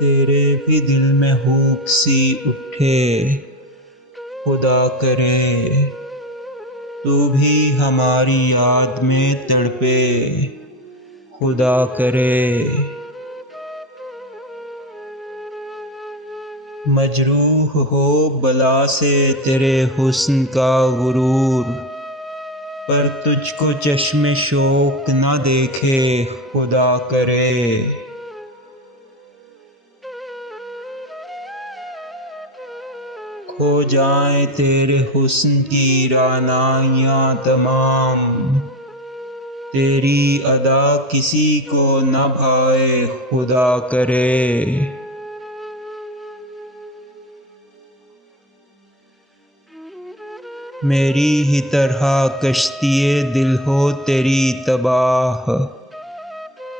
تیرے بھی دل میں ہوک سی اٹھے، خدا کرے تو بھی ہماری یاد میں تڑپے، خدا کرے مجروح ہو بلا سے تیرے حسن کا غرور، پر تجھ کو چشم شوق نہ دیکھے، خدا کرے کھو جائیں تیرے حسن کی رعنائیاں تمام، تیری ادا کسی کو نہ بھائے، خدا کرے میری ہی طرح کشتی دل ہو تیری تباہ،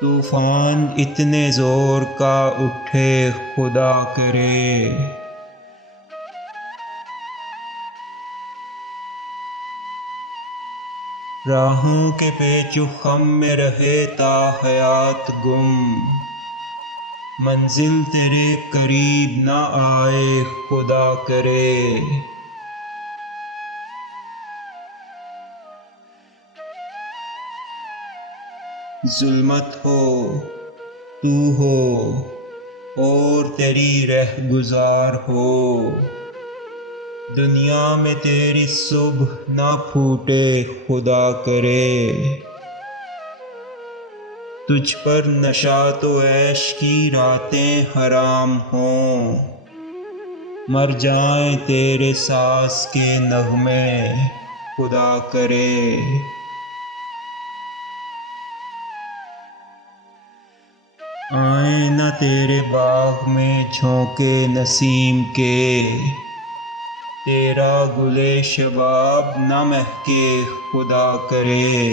طوفان اتنے زور کا اٹھے، خدا کرے راہوں کے پیچ و خم میں رہے تا حیات گم، منزل تیرے قریب نہ آئے، خدا کرے ظلمت ہو تو ہو اور تیری رہ گزار ہو، دنیا میں تیری صبح نہ پھوٹے، خدا کرے تجھ پر نشاط و عیش کی راتیں حرام ہوں، مر جائیں تیرے ساز کے نغمے، خدا کرے آئیں نہ تیرے باغ میں جھونکے نسیم کے، تیرا گل شباب نہ مہکے، خدا کرے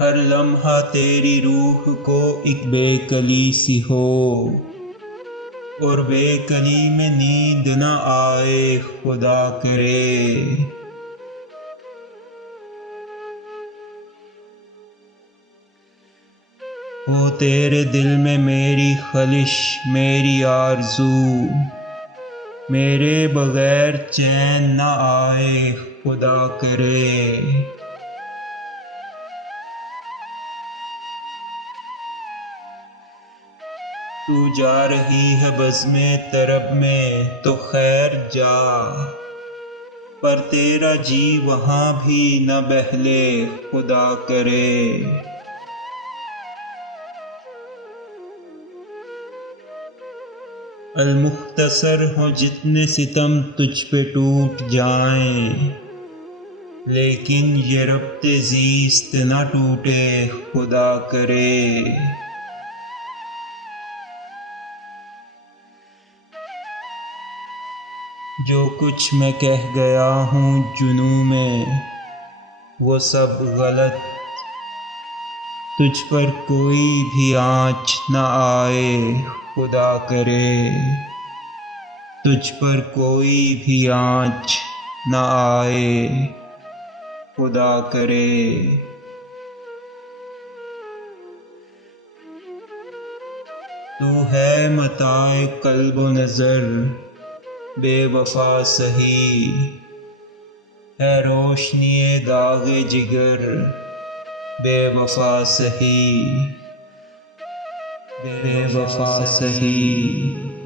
ہر لمحہ تیری روح کو ایک بے کلی سی ہو، اور بے کلی میں نیند نہ آئے، خدا کرے ہو تیرے دل میں میری خلش میری آرزو، میرے بغیر چین نہ آئے، خدا کرے تو جا رہی ہے بزم طرب میں تو خیر جا، پر تیرا جی وہاں بھی نہ بہلے، خدا کرے المختصر ہوں جتنے ستم تجھ پہ ٹوٹ جائیں، لیکن یہ ربط زیست نہ ٹوٹے، خدا کرے جو کچھ میں کہہ گیا ہوں جنوں میں وہ سب غلط، تجھ پر کوئی بھی آنچ نہ آئے، خدا کرے تجھ پر کوئی بھی آنچ نہ آئے، خدا کرے تو ہے متاع قلب و نظر بے وفا سہی، ہے روشنی داغ جگر بے وفا سہی، بے وفا سہی۔